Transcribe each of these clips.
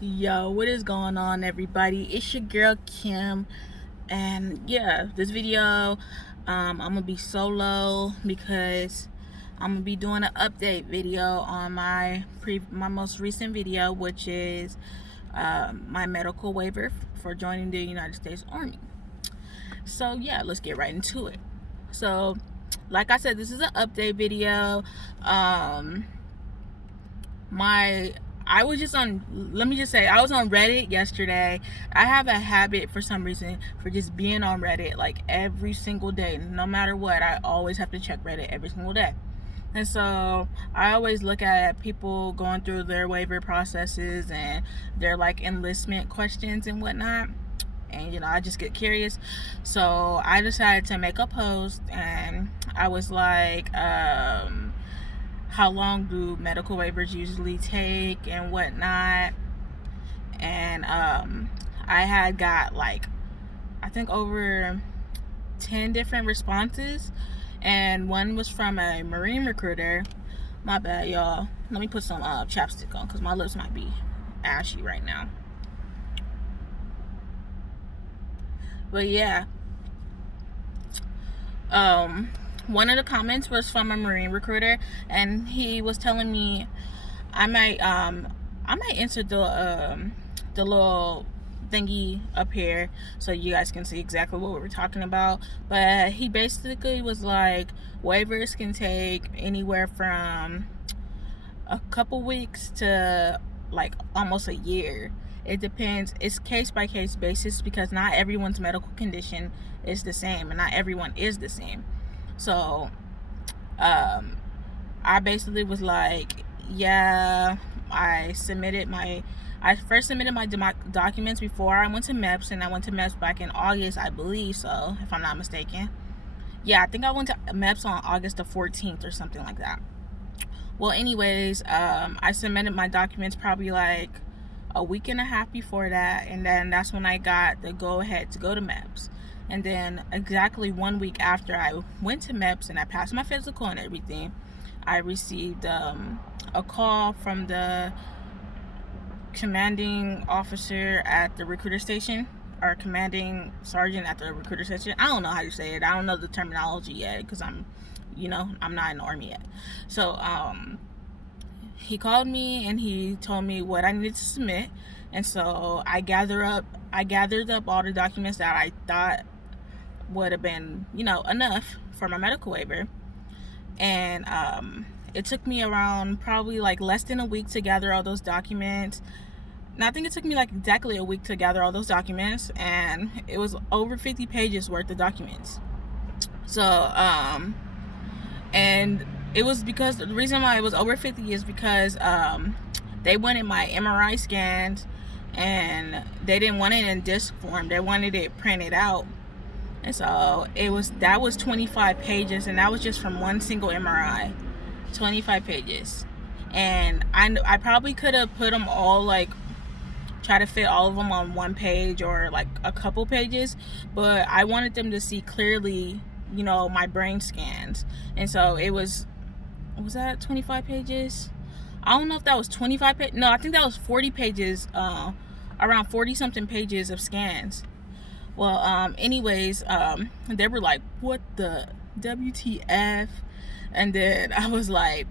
Yo, what is going on, everybody? It's your girl Kim, and yeah, this video, I'm gonna be solo because I'm gonna be doing an update video on my most recent video, which is my medical waiver for joining the United States Army. So yeah, let's get right into it. So, like I said, this is an update video. My I was just on, let me just say, I was on Reddit yesterday. I have a habit for some reason for just being on Reddit like every single day. No matter what, I always have to check Reddit every single day. And so I always look at people going through their waiver processes and their like enlistment questions and whatnot. And I just get curious. So I decided to make a post, and I was like, how long do medical waivers usually take and whatnot. And I had got like, I think over 10 different responses, and one was from a Marine recruiter. My bad, y'all. Let me put some chapstick on because my lips might be ashy right now. But yeah, one of the comments was from a Marine recruiter, and he was telling me I might answer the little thingy up here so you guys can see exactly what we're talking about. But he basically was like, waivers can take anywhere from a couple weeks to like almost a year. It depends. It's case by case basis because not everyone's medical condition is the same, and not everyone is the same. So I basically was like, yeah, I first submitted my documents before I went to MEPS, and I went to MEPS back in August, I believe, so if I'm not mistaken. Yeah, I think I went to MEPS on August the 14th or something like that. Well, anyways, I submitted my documents probably like a week and a half before that, and then that's when I got the go ahead to go to MEPS. And then exactly 1 week after I went to MEPS and I passed my physical and everything, I received a call from the commanding officer at the recruiter station, or commanding sergeant at the recruiter station. I don't know how you say it. I don't know the terminology yet because I'm not in the Army yet. So he called me and he told me what I needed to submit. And so I gathered up all the documents that I thought would have been enough for my medical waiver. And it took me around probably like less than a week to gather all those documents. And I think it took me like exactly a week to gather all those documents, and it was over 50 pages worth of documents. So and it was because the reason why it was over 50 is because they wanted my MRI scans, and they didn't want it in disc form. They wanted it printed out. And so that was 25 pages, and that was just from one single MRI. 25 pages. And I probably could have put them all, like try to fit all of them on one page or like a couple pages, but I wanted them to see clearly my brain scans. And so it was that 25 pages? I don't know if that was 25 pages. No, I think that was 40 pages, around 40 something pages of scans. Well, anyways, they were like, what the WTF? And then I was like,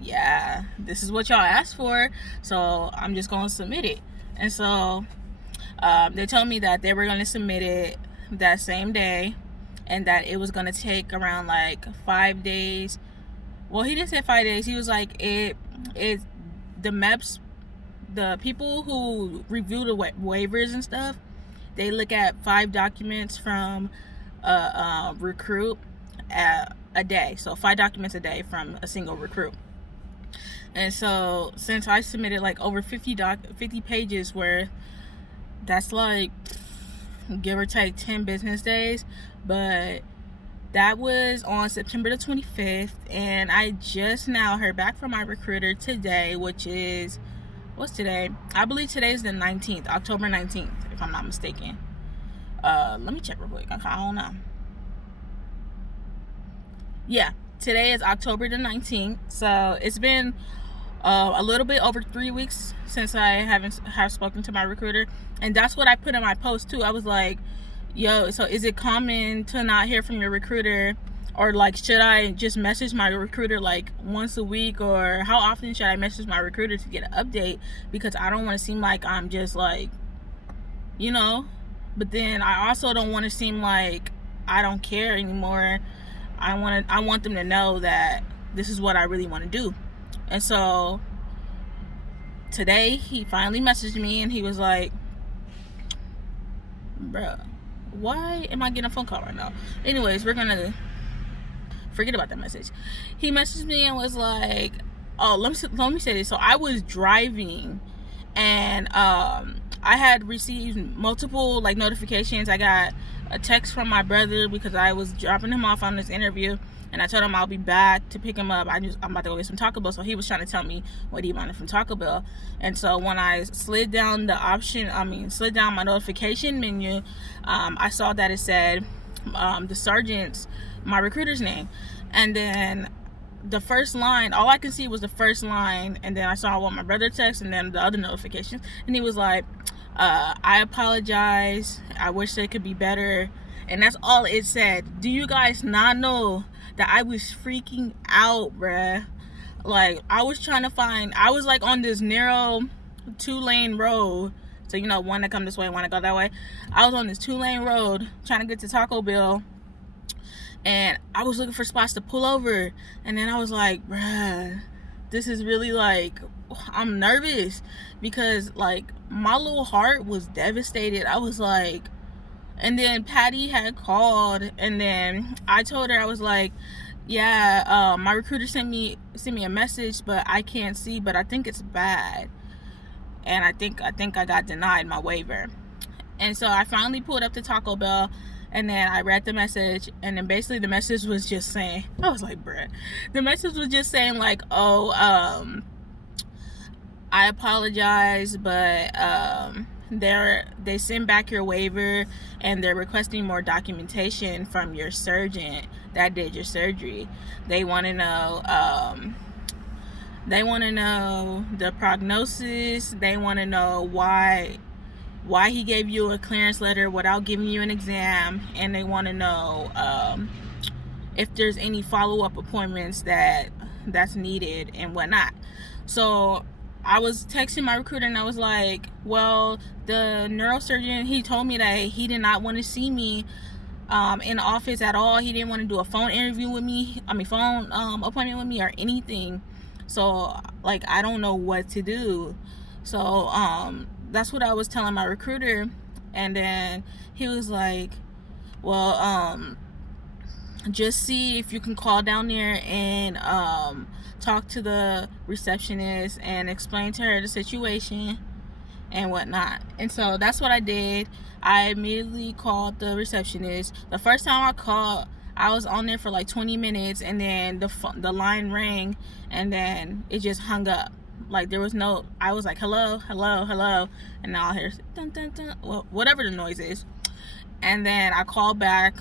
yeah, this is what y'all asked for, so I'm just gonna submit it. And so they told me that they were gonna submit it that same day, and that it was gonna take around like 5 days. Well, he didn't say 5 days. He was like, the MEPS, the people who review the waivers and stuff, they look at 5 documents from a recruit a day. So 5 documents a day from a single recruit. And so since I submitted like over 50 pages worth, that's like give or take 10 business days. But that was on September the 25th, and I just now heard back from my recruiter today, which is, what's today? I believe today is the 19th, October 19th, if I'm not mistaken. Let me check real quick. I don't know. Yeah, today is October the 19th. So it's been a little bit over 3 weeks since I have spoken to my recruiter. And that's what I put in my post too. I was like, yo, so is it common to not hear from your recruiter? Or like, should I just message my recruiter like once a week? Or how often should I message my recruiter to get an update? Because I don't want to seem like I'm just like, you know, but then I also don't want to seem like I don't care anymore. I want them to know that this is what I really want to do. And so today he finally messaged me and he was like, bruh, why am I getting a phone call right now? Anyways, we're gonna forget about that message. He messaged me and was like, oh, let me say this. So I was driving and I had received multiple like notifications. I got a text from my brother because I was dropping him off on this interview, and I told him I'll be back to pick him up. I'm about to go get some Taco Bell. So he was trying to tell me what he wanted from Taco Bell. And so when I slid down my notification menu, I saw that it said the sergeant's, my recruiter's name. And then the first line, all I could see was the first line, and then I saw what my brother texted, and then the other notifications, and he was like, I apologize, I wish they could be better. And that's all it said. Do you guys not know that I was freaking out, bruh? Like, I was like on this narrow 2-lane road, so you know, one to come this way, one to go that way. I was on this 2-lane road trying to get to Taco Bell, and I was looking for spots to pull over, and then I was like, bruh, this is really like, I'm nervous because like my little heart was devastated. I was like, and then Patty had called, and then I told her, I was like, yeah, my recruiter sent me a message, but I can't see, but I think it's bad, and I think I got denied my waiver. And so I finally pulled up to Taco Bell, and then I read the message, and then basically the message was just saying, I was like, bruh, the message was just saying like, oh, I apologize, but they send back your waiver, and they're requesting more documentation from your surgeon that did your surgery. They want to know the prognosis. They want to know why he gave you a clearance letter without giving you an exam, and they want to know if there's any follow-up appointments that's needed and whatnot. So I was texting my recruiter, and I was like, well, the neurosurgeon, he told me that he did not want to see me in the office at all. He didn't want to do a phone appointment with me or anything. So like, I don't know what to do. So that's what I was telling my recruiter. And then he was like, well, just see if you can call down there and talk to the receptionist and explain to her the situation and whatnot. And so that's what I did. I immediately called the receptionist. The first time I called, I was on there for like 20 minutes, and then the line rang, and then it just hung up. Like, there was no, I was like, hello, hello, hello, and now I hear dun, dun, dun, well, whatever the noise is. And then I called back,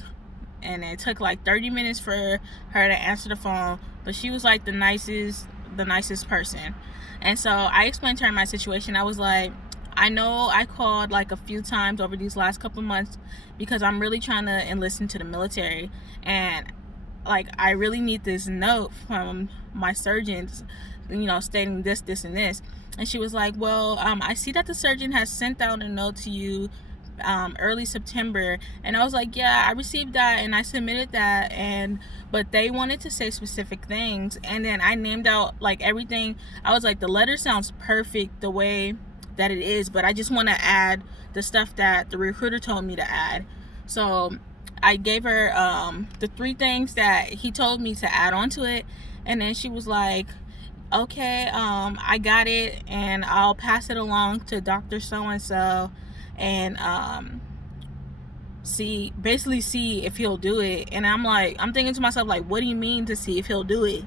and it took like 30 minutes for her to answer the phone, but she was like the nicest person. And so I explained to her my situation. I was like, I know I called like a few times over these last couple months because I'm really trying to enlist into the military, and like, I really need this note from my surgeons, you know, stating this, and this. And she was like, well, I see that the surgeon has sent out a note to you early September. And I was like, yeah, I received that and I submitted that, but they wanted to say specific things, and then I named out like everything. I was like, the letter sounds perfect the way that it is, but I just want to add the stuff that the recruiter told me to add. So I gave her the 3 things that he told me to add onto it, and then she was like, okay, I got it, and I'll pass it along to Dr. So-and-so, and see if he'll do it. And I'm thinking to myself, like, what do you mean to see if he'll do it?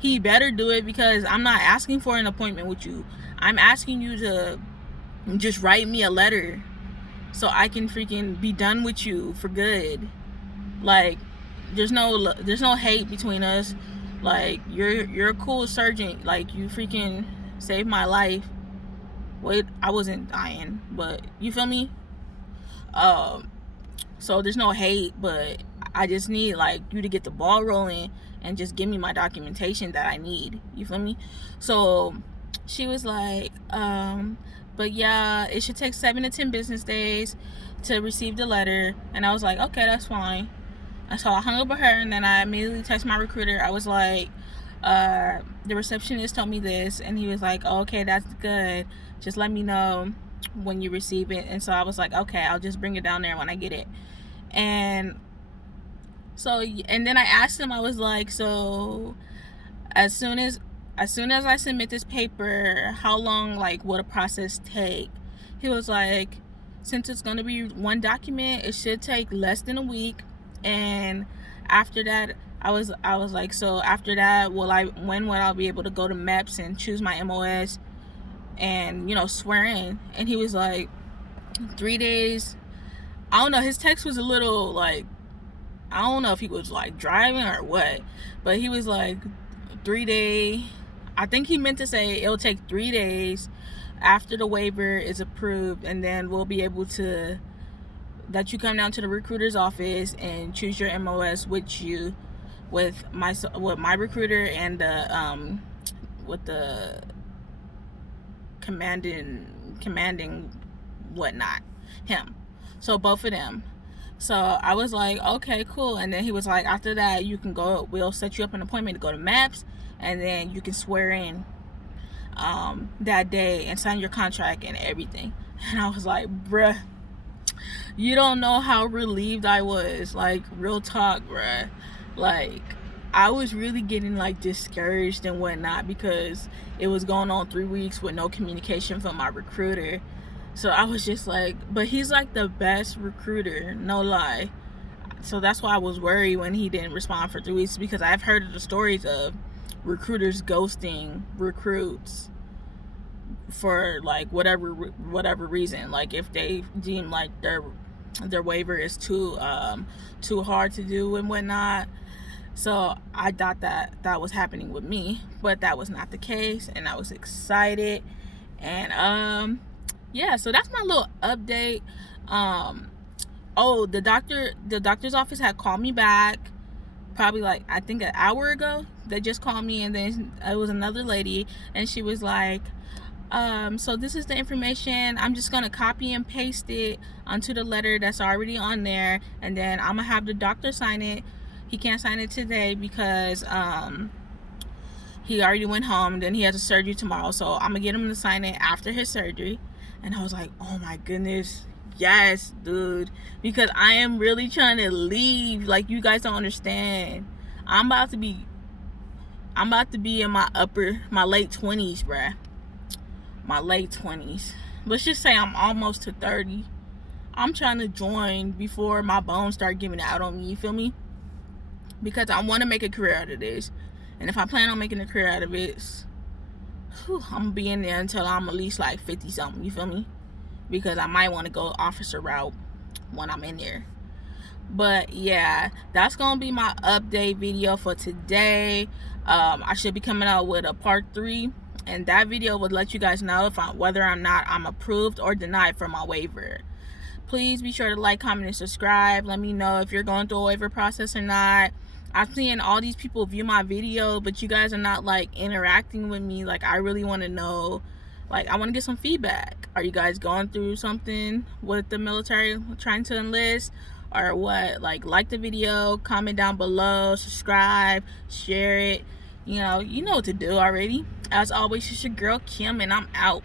He better do it, because I'm not asking for an appointment with you. I'm asking you to just write me a letter so I can freaking be done with you for good. Like, there's no hate between us. Like, you're a cool surgeon. Like, you freaking saved my life. Wait, I wasn't dying, but you feel me? So there's no hate, but I just need like you to get the ball rolling and just give me my documentation that I need. You feel me? So she was like, but yeah, it should take 7 to 10 business days to receive the letter. And I was like, okay, that's fine. And so I hung up with her, and then I immediately texted my recruiter. I was like, the receptionist told me this, and he was like, oh, okay, that's good. Just let me know when you receive it. And so I was like, okay, I'll just bring it down there when I get it. And so, and then I asked him, I was like, so as soon as I submit this paper, how long like will the process take? He was like, since it's going to be one document, it should take less than a week. And after that, I was like, so after that, when will I be able to go to MEPS and choose my MOS and, you know, swear in? And he was like, 3 days. I don't know, his text was a little like, I don't know if he was like driving or what, but he was like 3 day. I think he meant to say it'll take 3 days after the waiver is approved, and then we'll be able to that you come down to the recruiter's office and choose your MOS with my recruiter and with the commanding whatnot, him. So both of them. So I was like, okay, cool. And then he was like, after that, you can go, we'll set you up an appointment to go to MAPS, and then you can swear in that day and sign your contract and everything. And I was like, bruh, you don't know how relieved I was. Like, real talk, bruh. Like, I was really getting like discouraged and whatnot because it was going on 3 weeks with no communication from my recruiter. So I was just like, but he's like the best recruiter, no lie. So that's why I was worried when he didn't respond for 3 weeks, because I've heard of the stories of recruiters ghosting recruits for like whatever reason, like if they deem like their waiver is too hard to do and whatnot. So I thought that was happening with me, but that was not the case, and I was excited. And yeah, so that's my little update. Oh, the doctor's office had called me back probably like, I think an hour ago. They just called me, and then it was another lady, and she was like, so this is the information. I'm just gonna copy and paste it onto the letter that's already on there, and then I'm gonna have the doctor sign it. He can't sign it today because he already went home. Then he has a surgery tomorrow, so I'm gonna get him to sign it after his surgery. And I was like, oh my goodness, yes, dude, because I am really trying to leave. Like, you guys don't understand. I'm about to be in my late 20s, bruh. My late 20s. Let's just say I'm almost to 30. I'm trying to join before my bones start giving out on me, you feel me? Because I want to make a career out of this. And if I plan on making a career out of it, I'm gonna be in there until I'm at least like 50 something, you feel me? Because I might want to go officer route when I'm in there. But yeah, that's gonna be my update video for today. I should be coming out with a part 3, and that video would let you guys know if whether or not I'm approved or denied for my waiver. Please be sure to like, comment, and subscribe. Let me know if you're going through a waiver process or not. I'm seeing all these people view my video, but you guys are not like interacting with me. Like, I really want to know, like, I want to get some feedback. Are you guys going through something with the military, trying to enlist, or what? Like the video, comment down below, subscribe, share it. You know what to do already. As always, it's your girl Kim, and I'm out.